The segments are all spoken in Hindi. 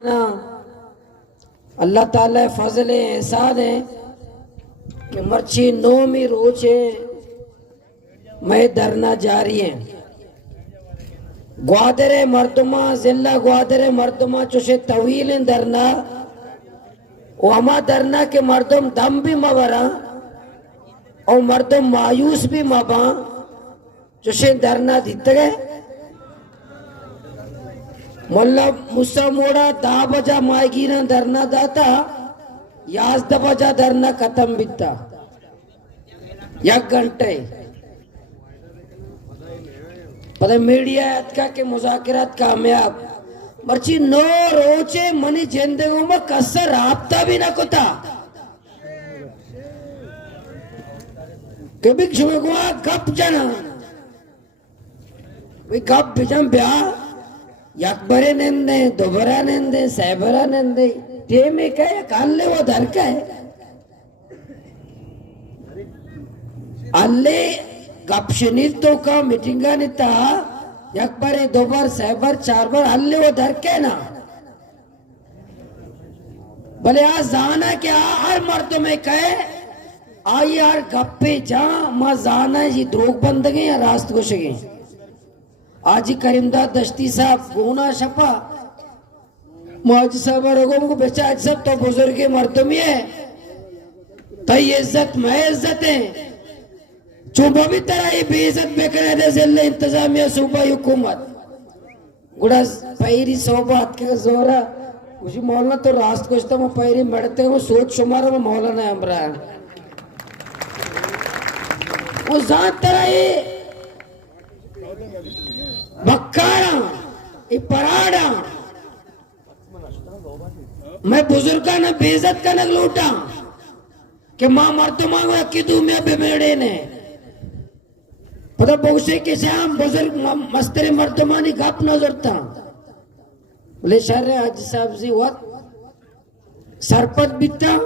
ना अल्लाह ताला फजल एहसान है कि मर्ची नो में रोचे मैं धरना जारी है ग्वादरे मर्दमा जिला ग्वादरे मर्दमा चुशे तवील धरना वमा धरना के मर्दम दम भी मवरा और मर्दम मायूस भी मबा चुशे धरना दिते गए मोल्ला मुस्सा मोड़ा 10 बजा मायगीना धरना दाता 11 बजा धरना खत्म बिता 1 घंटे पता मीडिया अतका के मुजाकरात कामयाब मर्ची नो रोचे मनी जिंदगी में कसर राबता भी ना कुता कभी शुरुआ गप जना वे गप बिजम ब्याह यकबरे नेंदे दोबरा नेंदे सैबरा नेंदे ते में क्या काले वो धर का है अल्ले गपशनील तो का मीटिंगा निता यकबरे दोबर सैबर 4 बार अल्ले वो धर के ना भले आज जाना क्या हर मर्द में कहे आई यार गप्पे जा माँ जाना जी द्रोग बंद गए या रास्त कुछ गए आज ही करीमदाद दश्ती साहब गोना छपा मौज साहब रोगों को बेचा आज सब तो बुजुर्ग मर्दमी है तई इज्जत मैं इज्जत है चुबा भी तरह ये बेइज्जत बेकरे दे जिले इंतजामिया सूबा हुकूमत गुड़ा पैरी सोबात के जोरा उसी मौलाना तो रास्त कुछ तो मैं पैरी मरते वो सोच शुमार में मौलाना है हमरा वो जात तरह ये बक्काड़ा ये पराड़ा मैं बुजुर्गा ने बेइज्जत का न लूटा कि मां मर्द मांगो कि तू मैं बेमेड़े ने पता बहुशे के श्याम बुजुर्ग मस्तरे मर्दमानी गप नजर था बोले शहर आज साहब जी हुआ सरपत बिता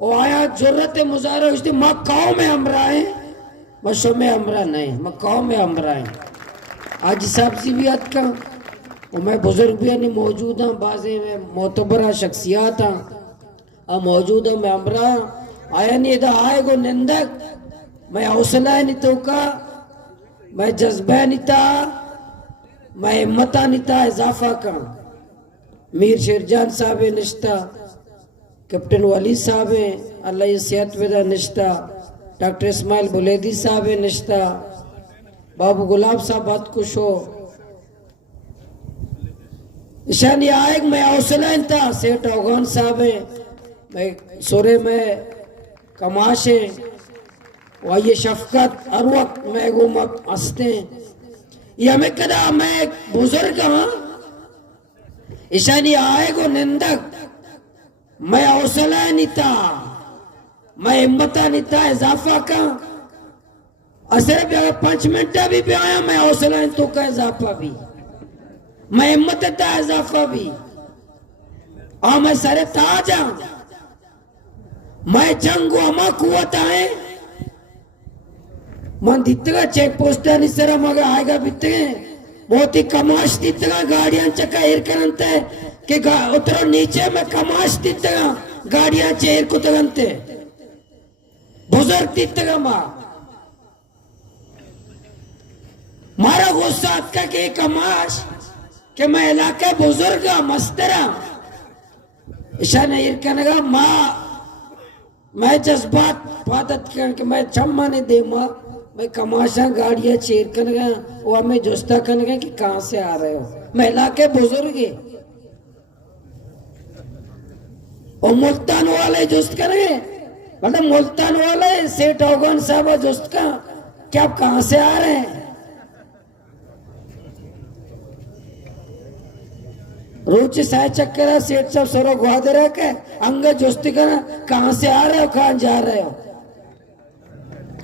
और आया जरूरत मुजाहरा इसलिए मक्काओं में हमरा है बसों में हमरा नहीं मक्काओं में हमरा है आज साहब जी भी अत का और मैं बुजुर्ग भी नहीं मौजूद हूँ बाजे में मोतबरा शख्सियात हाँ मौजूद हूँ मैं हमरा आया नहीं इधर आए गो निंदक मैं हौसला नहीं तो का मैं जज्बा नहीं था मैं हिम्मता नहीं था इजाफा का मीर शेरजान साहब निश्ता कैप्टन वली साहब अल्लाह ये सेहत विदा निश्ता डॉक्टर इस्माइल बुलेदी साहब निश्ता बाबू गुलाब साहब बात कुछ हो ईशानी आएग मैं हौसला था सेठ अफगान साहब है मैं सोरे में कमाशे और ये शफकत हर वक्त मैं घूमत हंसते ये हमें कदा मैं बुजुर्ग हाँ ईशानी आएगो निंदक मैं हौसला नहीं था मैं हिम्मता नहीं था इजाफा का असर भी अगर 5 मिनट भी आया मैं हौसला नहीं तो का इजाफा भी मैं हिम्मत था इजाफा भी और मैं सरे ताजा मैं जंग अमा कुवत आए मन दितगा चेक पोस्ट नहीं सर मगर आएगा बिते बहुत ही कमाश दितगा गाड़ियां चक्का एर करते कि उतरो नीचे में कमाश दितगा गाड़ियां चेर कुतगंते बुजुर्ग दितगा मां मारा गुस्सा का के कमाश कि मैं इलाके बुजुर्ग मस्तरा ईशान इरकनगा मां मैं जज्बात फादत करके मैं चम्मा नहीं दे मां मैं कमाशा गाड़ियां चेर कनगा वो हमें जोस्ता कनगा कि कहां से आ रहे हो मैं इलाके बुजुर्ग है और मुल्तान वाले जोस्त करेंगे मतलब मुल्तान वाले सेठ अफगान साहब जोस्त का क्या आप कहां से आ रहे हैं रोज साय चक्कर सेठ सब सरो ग्वादरा के अंग जोस्ती करना कहां से आ रहे हो कहां जा रहे हो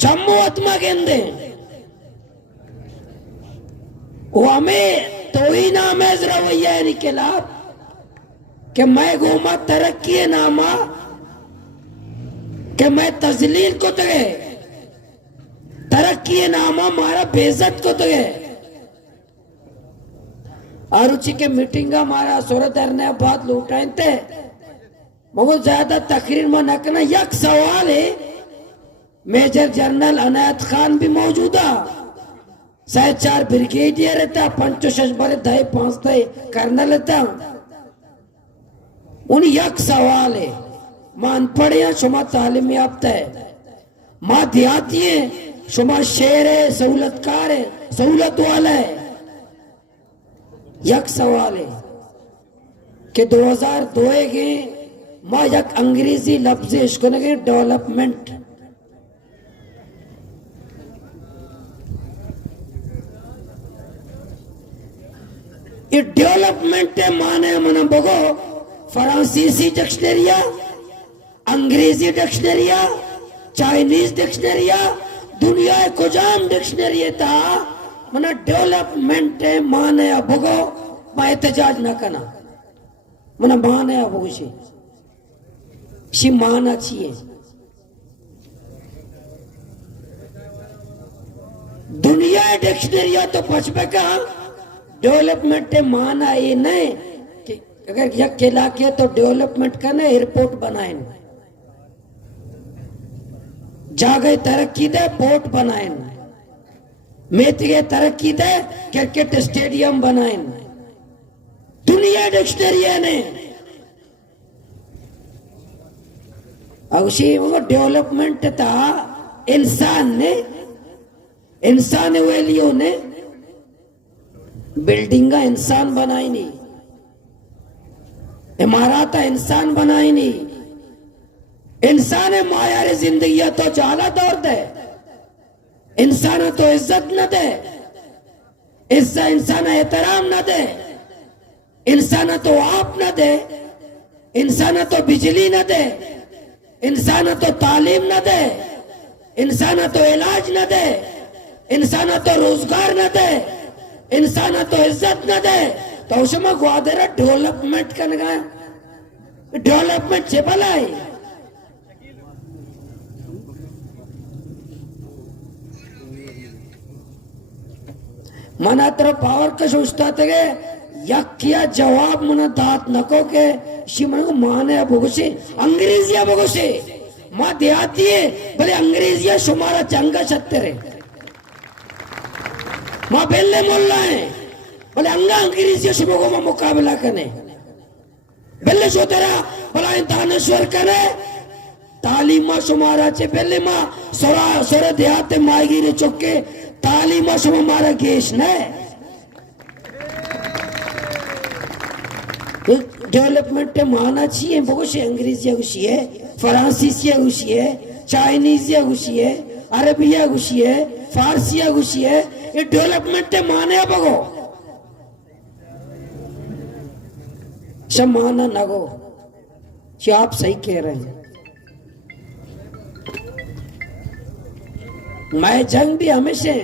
चम्मू आत्मा गेंदे वो हमें तो ही नाम है रवैया निकला कि मैं घूमा तरक्की नामा कि मैं तजलील को तो गए तरक्की नामा मारा बेइज्जत को तो गए आरुचि के मीटिंग मारा सूरत ने बात लूटाए थे बहुत ज्यादा तकरीर में नकना यक सवाल है मेजर जनरल अनायत खान भी मौजूदा शायद 4 ब्रिगेडियर रहता 5 बड़े 5 कर्नल रहता उन यक सवाल है मां अनपढ़ है शुमा तालीम याफ्ता है मां देहाती है शुमा शेर है सहूलतकार है सहूलत वाला है यक सवाल है कि 2002 के मां यक अंग्रेजी लफ्ज इसको लगे डेवलपमेंट ये डेवलपमेंट माने मना बगो फ्रांसीसी डिक्शनरिया अंग्रेजी डिक्शनरिया चाइनीज डिक्शनरिया दुनिया को जाम डिक्शनरी था मना डेवलपमेंट माने बगो मा एहतजाज न करना मना माने बगोशी शी माना चाहिए दुनिया डिक्शनरिया तो पचपे का डेवलपमेंट माना ये नहीं कि अगर यह केला के तो डेवलपमेंट करना एयरपोर्ट बनाए जागे तरक्की दे पोर्ट बनाए मेथगे तरक्की दे क्रिकेट स्टेडियम बनाए दुनिया डिक्शनरी ने उसी डेवलपमेंट था इंसान वैलियो ने बिल्डिंग इंसान बनाई नहीं इमारत इंसान बनाई नहीं इंसान मायार जिंदगी तो जाला दौर दे इंसान तो इज्जत न दे इज्जत इंसान एहतराम न दे इंसान तो आप न दे इंसान तो बिजली न दे इंसान तो तालीम न दे इंसान तो इलाज न दे इंसान तो रोजगार न दे इंसान तो इज्जत न दे तो उसमें ग्वादरा डेवलपमेंट करना डेवलपमेंट से भलाई मना तर पावर का सोचता थे यक किया जवाब मना दात नको के शी मन को माने बगोसे अंग्रेजिया बगोसे मां देहाती है भले अंग्रेजिया शुमारा चंगा छत्तर है मां बेल्ले मोल्ला है भले अंगा अंग्रेजी शुभो में मुकाबला करने बेल्ले सो तेरा भला दानेश्वर करे तालीमा शुमारा चे बेल्ले मां सोरा देहाते मायगिरी चुके तालीमा शुम हमारा गेश ने डेवलपमेंट माना चाहिए बहुत से अंग्रेजिया घुसी है फ्रांसीसिया घुसी है चाइनीजिया घुसी है अरबिया घुसी है फारसिया घुसी है ये डेवलपमेंट माने बगो सब माना नगो क्या आप सही कह रहे हैं मैं जंग भी हमेशा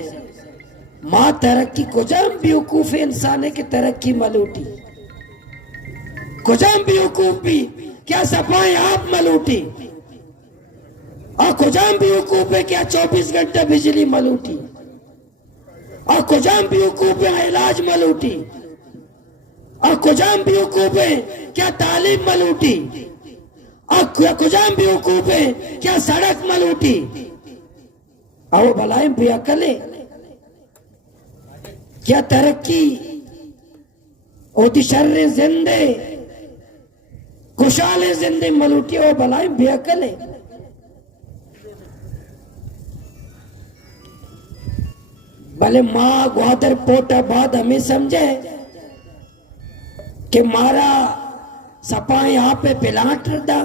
मां तरक्की कुजाम बेवकूफ इंसान है कि तरक्की मलूटी कुजाम बेवकूफ भी क्या सफाई आप मलूटी और कुजाम बेवकूफ है क्या 24 घंटे बिजली मलूटी और कुजाम बेवकूफ है इलाज मलूटी और कुजाम बेवकूफ है क्या तालीम मलूटी और कुजाम बेवकूफ है क्या सड़क मलूटी आओ भलाई भी अकले क्या तरक्की ओती शर्रे जिंदे खुशहाल जिंदे मलूटी और भलाई भी अकले भले माँ ग्वादर पोटा बाद हमें समझे कि मारा सपा यहाँ पे पिलाट रदा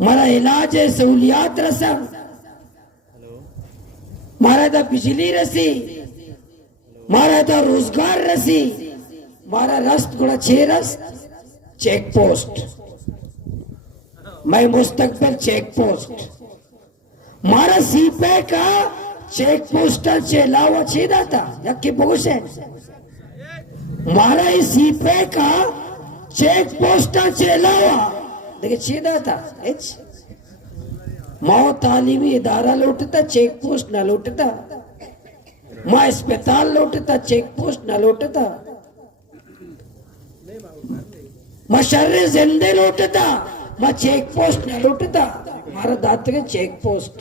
मारा इलाज है सहूलियात रसा मारा था बिजली रसी मारा था रोजगार रसी मारा रस्त गुड़ा 6 रस्त चेक पोस्ट मैं मुस्तकबिल चेक पोस्ट मारा सीपे का चेक पोस्टर से अलावा छेदा था यक्की बोश है मारा इस सीपे का चेक पोस्टर से अलावा देखिए छेदा था माओ तालीमी इदारा लूटता चेक पोस्ट ना लूटता मैं अस्पताल लौटता चेक पोस्ट न लौटता, मैं शर्रे जिंदे लौटता, मैं चेक पोस्ट न लौटता। हमारा दात के चेक पोस्ट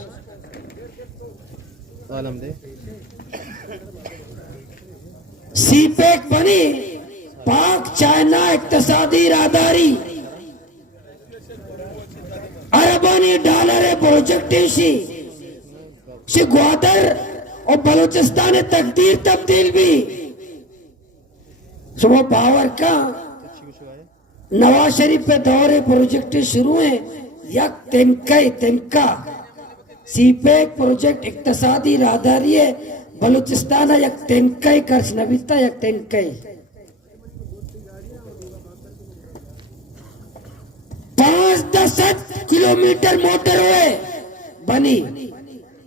सीपेक बनी पाक चाइना इक्तसादी राहदारी अरबानी डॉलर प्रोजेक्ट ग्वादर और बलूचिस्तान तकदीर तब्दील भी सुबह पावर का नवाज शरीफ पे दौरे प्रोजेक्ट शुरू है। यक तिनका सीपेक प्रोजेक्ट इक्तसादी राहदारी है बलूचिस्तान यक तिनका कर्ज नबीता यक तिनका 5-10 किलोमीटर मोटरवे बनी,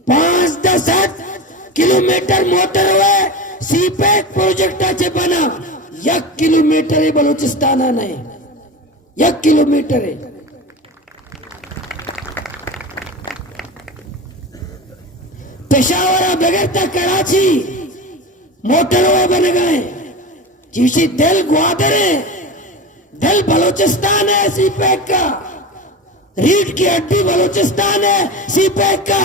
5-10 किलोमीटर मोटरवे सीपेक प्रोजेक्टाचे बना। 1 किलोमीटर है बलूचिस्तान नाही, 1 किलोमीटर है। पेशावर बगैर तक कराची मोटरवे बन गए, जिसे दिल ग्वादर है, दिल बलूचिस्तान है सीपेक का, रीढ़ की हड्डी बलूचिस्तान है सीपेक का।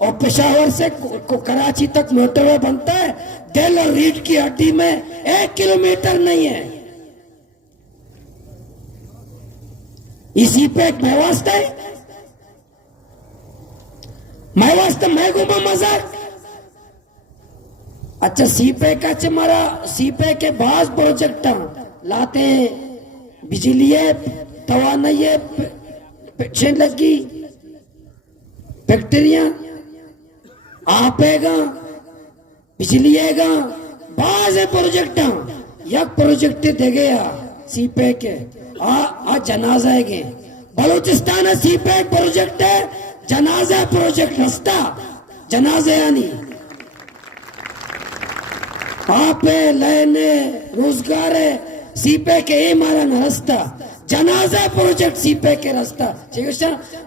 और पेशावर से को कराची तक मोटरवे बनता है, दिल और रीढ़ की हड्डी में 1 किलोमीटर नहीं है। ये सीपेक मैं वास्ता है, मैं वास्ता मैं घूमा मजाक। अच्छा सीपेक अच्छा हमारा सीपेक के बाज प्रोजेक्ट लाते हैं, बिजली है, तवानाई है, पेंशन लगी, फैक्ट्रियां आपेगा, बिजली आएगा, बाज है प्रोजेक्ट। यक प्रोजेक्ट दे गया सीपेक है, आ जनाजा है बलूचिस्तान सीपेक प्रोजेक्ट है, जनाजा प्रोजेक्ट रस्ता जनाजे यानी आप लेने रोजगार है सीपेक के मारा न रास्ता, जनाजा प्रोजेक्ट सीपेक के रास्ता।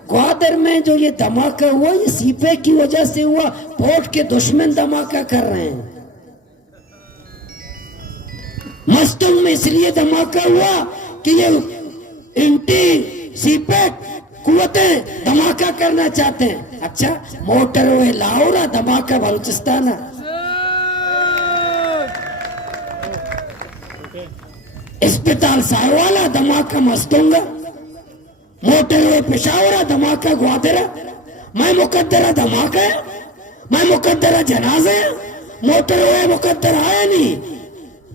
ग्वादर में जो ये धमाका हुआ ये सीपेक की वजह से हुआ, वोट के दुश्मन धमाका कर रहे हैं। मस्तंग में इसलिए धमाका हुआ कि ये एंटी सीपेक कुव्वतें धमाका करना चाहते हैं। अच्छा मोटरवे लाहौर धमाका बलूचिस्तान, अस्पताल साहवाला धमाका मस्तूंगा, मोटरवे पेशावरा धमाका ग्वादरा, मैं मुकद्दरा धमाका, मैं मुकद्दरा जनाजा, मोटरवे मुकद्दर आया नहीं,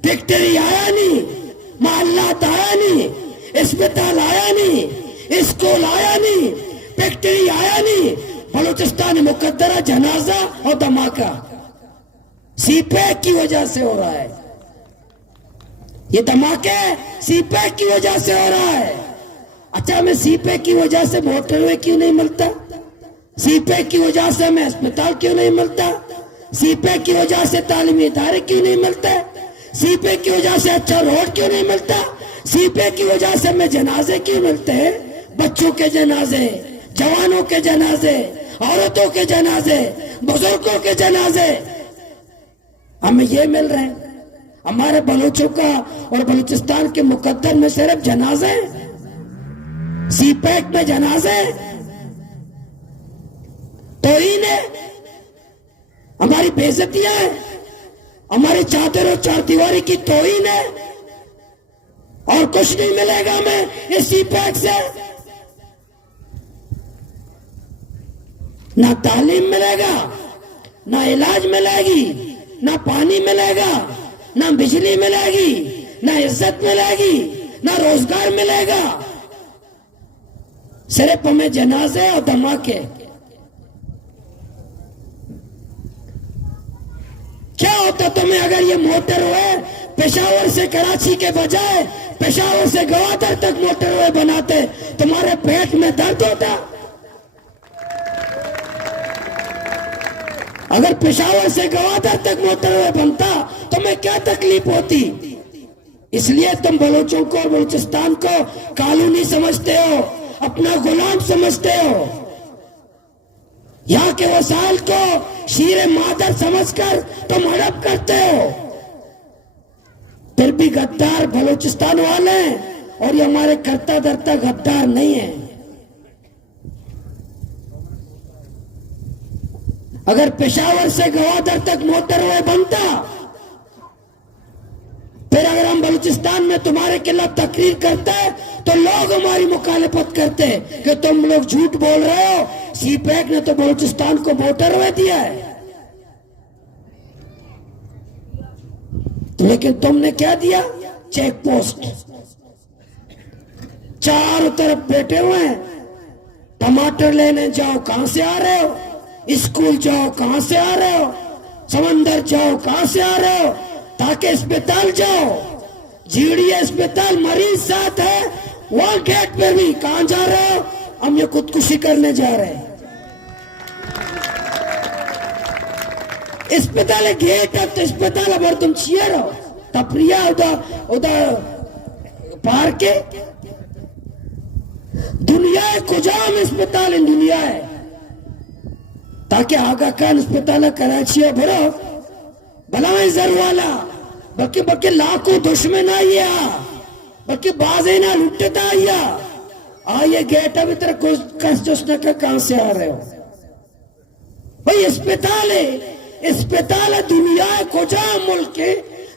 फैक्ट्री आया नहीं, मोहल्लात आया नहीं, अस्पताल आया नहीं, स्कूल आया नहीं, फैक्ट्री आया नहीं, बलूचिस्तान मुकद्दरा जनाजा और धमाका सीपेक की वजह से हो रहा है। ये धमाके सीपेक की वजह से हो रहा है। अच्छा हमें सीपेक की वजह से मोटरवे क्यों नहीं मिलता, सीपेक की वजह से हमें अस्पताल क्यों नहीं मिलता, सीपेक की वजह से तालीमी इदारे क्यों नहीं मिलते, सीपेक की वजह से अच्छा रोड क्यों नहीं मिलता, सीपेक की वजह से हमें जनाजे क्यों मिलते हैं, बच्चों के जनाजे, जवानों के जनाजे, औरतों के जनाजे, बुजुर्गों के जनाजे हमें ये मिल रहे हैं। हमारे बलूचों का और बलूचिस्तान के मुकद्दर में सिर्फ जनाजे, सीपेक में जनाजे, तौहीन है, हमारी बेइज्जतियां हैं, हमारी चादर और चारदीवारी की तौहीन है, और कुछ नहीं मिलेगा हमें इस सीपेक से। ना तालीम मिलेगा, ना इलाज मिलेगी, ना पानी मिलेगा, ना बिजली मिलेगी, ना इज्जत मिलेगी, ना रोजगार मिलेगा, सिर्फ हमें जनाजे और धमाके। क्या होता तुम्हें अगर ये मोटरवे पेशावर से कराची के बजाय पेशावर से ग्वादर तक मोटरवे बनाते, तुम्हारे पेट में दर्द होता? अगर पेशावर से ग्वादर तक मोटरवे बनता तुम्हें क्या तकलीफ होती? इसलिए तुम बलूचों को और बलूचिस्तान को कानूनी समझते हो, अपना गुलाम समझते हो। यहाँ के वसाइल को शीरे मादर समझकर तुम हड़प करते हो, फिर भी गद्दार बलूचिस्तान वाले हैं और ये हमारे करता धरता गद्दार नहीं है। अगर पेशावर से गवादर तक मोटरवे बनता, फिर अगर हम बलूचिस्तान में तुम्हारे खिलाफ तकरीर करते तो लोग हमारी मुखालिफत करते कि तुम लोग झूठ बोल रहे हो, सीपैक ने तो बलूचिस्तान को मोटरवे दिया है। लेकिन तुमने क्या दिया? Check post. चारों तरफ बैठे हुए हैं, टमाटर लेने जाओ कहां से आ रहे हो, स्कूल जाओ कहां से आ रहे हो, समंदर जाओ कहां से आ रहे हो, ताकि अस्पताल जाओ, जीडी अस्पताल मरीज साथ है, वहां गेट पे भी कहां जा रहे हो, हम ये खुदकुशी करने जा रहे हैं। अस्पताल गेट है तो अस्पताल अगर तुम छिए रहो तपरिया उधर पार के दुनिया है, कुजाम अस्पताल इन दुनिया है, ताकि आगा खान अस्पताल कराची है भरो भला जरवाला बल्कि बल्कि लाखों दुश्मन आइया बल्कि बाजे ना लुटता आइया आइए गेट अभी तरह कस जोशना का कहां से आ रहे हो भाई? अस्पताल है दुनिया है, खोजा मुल्क के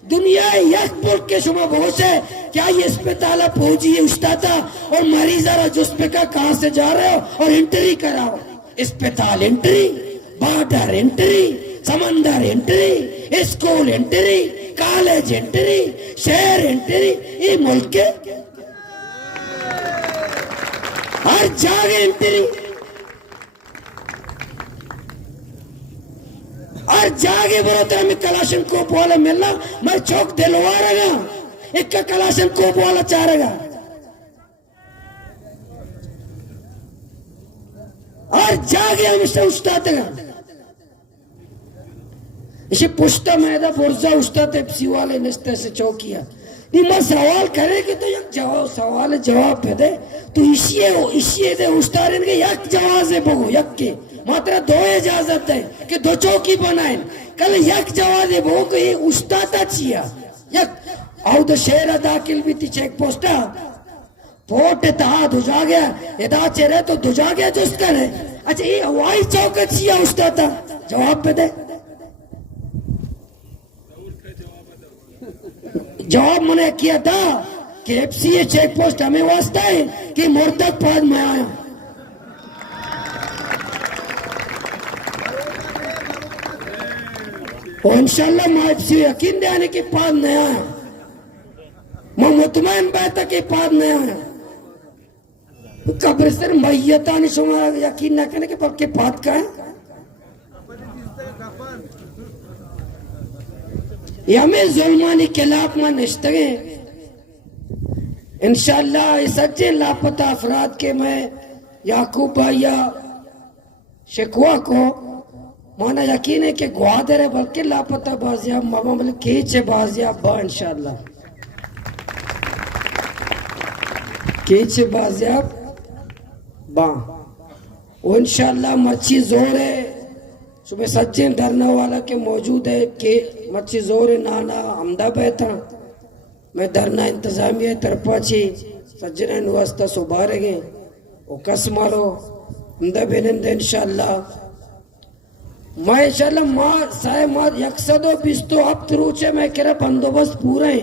दुनिया है, यक मुल्क के शुमा बहुत है। क्या ये अस्पताल फौजी उस्तादा और मरीज जुस्पे का कहां से जा रहे हो और एंट्री कराओ? अस्पताल एंट्री, बॉर्डर एंट्री, समंदर entry, school entry, college entry, शहर एंट्री, ये मुल्क के हर जगह एंट्री, हर जगह बरोतर हमें कलाशन कोप वाला मिलना, मैं चौक दिलवा रहेगा एक का कलाशन कोप वाला चाह रहेगा, हर जगह हमेशा उस्ताद इसे पुश्ता मैदा पुरजा उस्ताद एफसी वाले निस्ते से चौकिया मैं सवाल करेगी तो यक जवाब सवाल जवाब पे दे तो इसी दे उस्ताद इनके यक जवाब से बगो यक के मात्र दो इजाजत है कि दो चौकी बनाए कल यक जवाब दे बगो कि ये उस्ताद छिया यक आउ तो शहर दाखिल भी थी चेक पोस्टा फोट था दुजा गया इदा चेहरे तो दुजा गया जो उसका है। अच्छा ये हवाई चौक छिया उस्ताद जवाब पे दे जवाब मैंने किया था कि एफसीए चेक पोस्ट हमें वास्ता है कि मुर्तद पाद में आया और इंशाल्लाह मैं एफसी यकीन दे आने के पाद नहीं आया, मैं मुतमैन बैठा के पाद नहीं आया। कब्र से मैयता नहीं सुना यकीन न करने के पक्के पाद का है हमें जुल्मानी खिलाफ में निश्तगे इंशाअल्लाह सच्चे लापता अफराद के मैं याकूब भैया शिकवा को माना यकीन है कि ग्वादर है बल्कि लापता बाजियाब मामा मतलब केच है बाजियाब बा इंशाअल्लाह केच है बाजियाब बा वो इंशाअल्लाह मच्छी जोर है सुबह सज्जे धरना वाला के मौजूद है कि मच्छी जोर नाना हमदा बैठा मैं धरना इंतजामिया तरफा छी सज्जन वास्ता सुबह रहे वो कस मारो हमदा बेनंद इंशाअल्लाह मैं इंशाअल्लाह मां साय मां 120 हफ्ते रोचे मैं कह बंदोबस्त पूरा है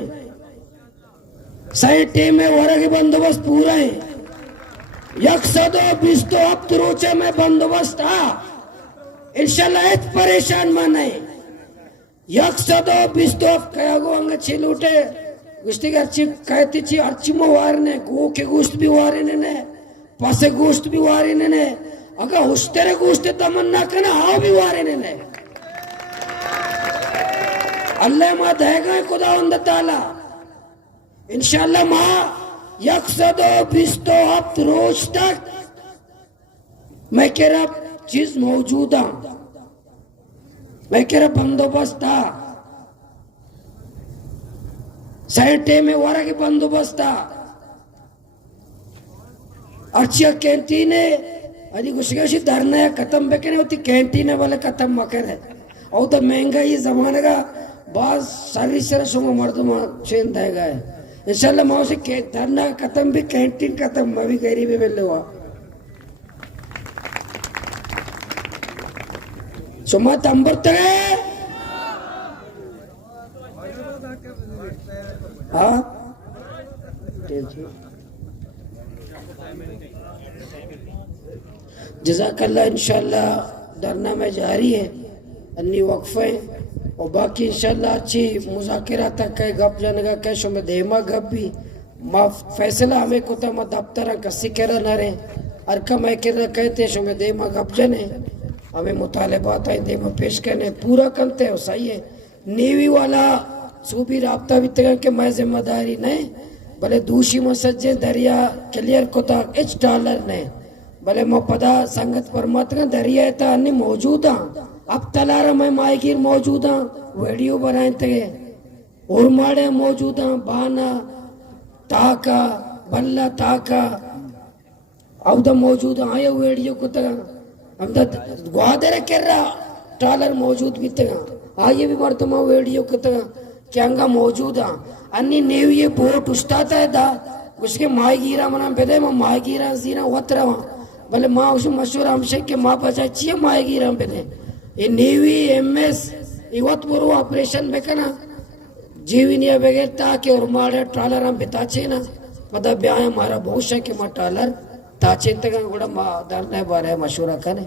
साय टीम में वारा के बंदोबस्त पूरा है 120 हफ्ते रोचे मैं बंदोबस्त इंशाल्लाह एक परेशान माने 120 कया गो अंग छिलूटे गुस्ती का अच्छी कहती थी अच्छी वारने गो के गोश्त भी वारने ने पासे गोश्त भी वारने ने अगर उस्तेरे गोश्त तमन्ना करना आओ भी वारने ने अल्लाह मां देगा खुदावंद ताला इंशाल्लाह मां 120 हफ्ते रोज तक मैं कह रहा चीज मौजूद है मैं कह रहा बंदोबस्त था साइटे में वारा के बंदोबस्त था अच्छी कैंटीन अजी गुस्से धरना खत्म बेकने होती कैंटीन वाले खत्म मकर है और तो महंगाई जमाने का बहुत सारी सरसों में मर्दों चेन देगा है इंशाल्लाह माँ से धरना खत्म भी कैंटीन खत्म मैं भी गरीबी में ले हुआ सुमा तंबर तक हाँ जज़ाकल्लाह इंशाल्लाह धरना में जारी है अन्नी वक्फे और बाकी इंशाल्लाह अच्छी मुज़ाकिरा तक कई गप जनगा कैशो में देमा गप भी मा फैसला हमें को तम दफ्तर कसी कर न रहे अरकम है कर कहते शो में देमा गप जने हमें मुतालिबात है देमा पेश करने पूरा करते हो सही है नेवी वाला सूबी राब्ता वितरण के मैं जिम्मेदारी नहीं भले दूसरी मसजे दरिया क्लियर को तक $1 ने भले मैं पदा संगत परमत का दरिया था अन्य मौजूद अब तलारा में मायगिर मौजूद वीडियो बनाए थे उर्माड़े मौजूद बाना ताका बल्ला ताका अब तो मौजूद आयो वीडियो को तक हम तो ग्वादर कर रहा ट्रालर मौजूद भी तक आगे भी वर्तमान वीडियो को तक क्या मौजूद अन्य नेवी ये बोट उस्ताता है दा उसके मायगिरा मना बेदे मैं मायगिरा सीना वतरा भले माँ उसे मशहूर हमसे के माँ बचा चाहिए मायगिरा बेदे ये नेवी एमएस इवत पूर्व ऑपरेशन में कना जीवनिया बगैर ताकि और मारे ट्रालर हम बिताचे ना मतलब ब्याह हमारा भविष्य के माँ ट्रालर ताचे तक गुड़ा माँ दरने बारे मशहूर कने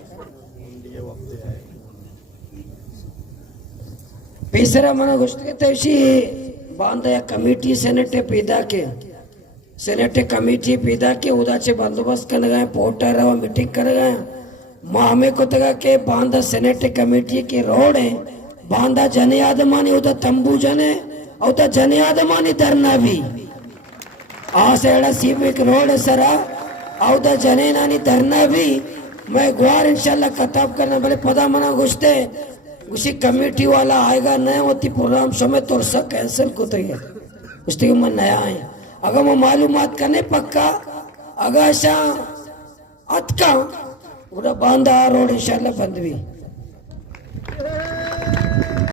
पेसरा मना गुस्त के तैसी बांधा या कमेटी सेनेटे पैदा के सेनेटे कमेटी पैदा के उदाचे बंदोबस्त कर गए पोर्टर रवा मीटिंग कर गए माँ हमें को तगा के बांधा सेनेटे कमेटी के रोड है बांधा जने आदमानी उदा तंबू जने और उदा जने आदमानी धरना भी आसे एड़ा सीविक रोड है सरा और उदा जने नानी धरना भी मैं ग्वार इंशाल्लाह कताब करना भले पदा मना गुस्ते उसी कमेटी वाला आएगा नया होती प्रोग्राम समय तो सब कैंसिल को तो है उसके मन नया है अगर मैं मालूमात करने पक्का अगर ऐसा अतका पूरा बांधा रोड इंशाल्लाह बंद भी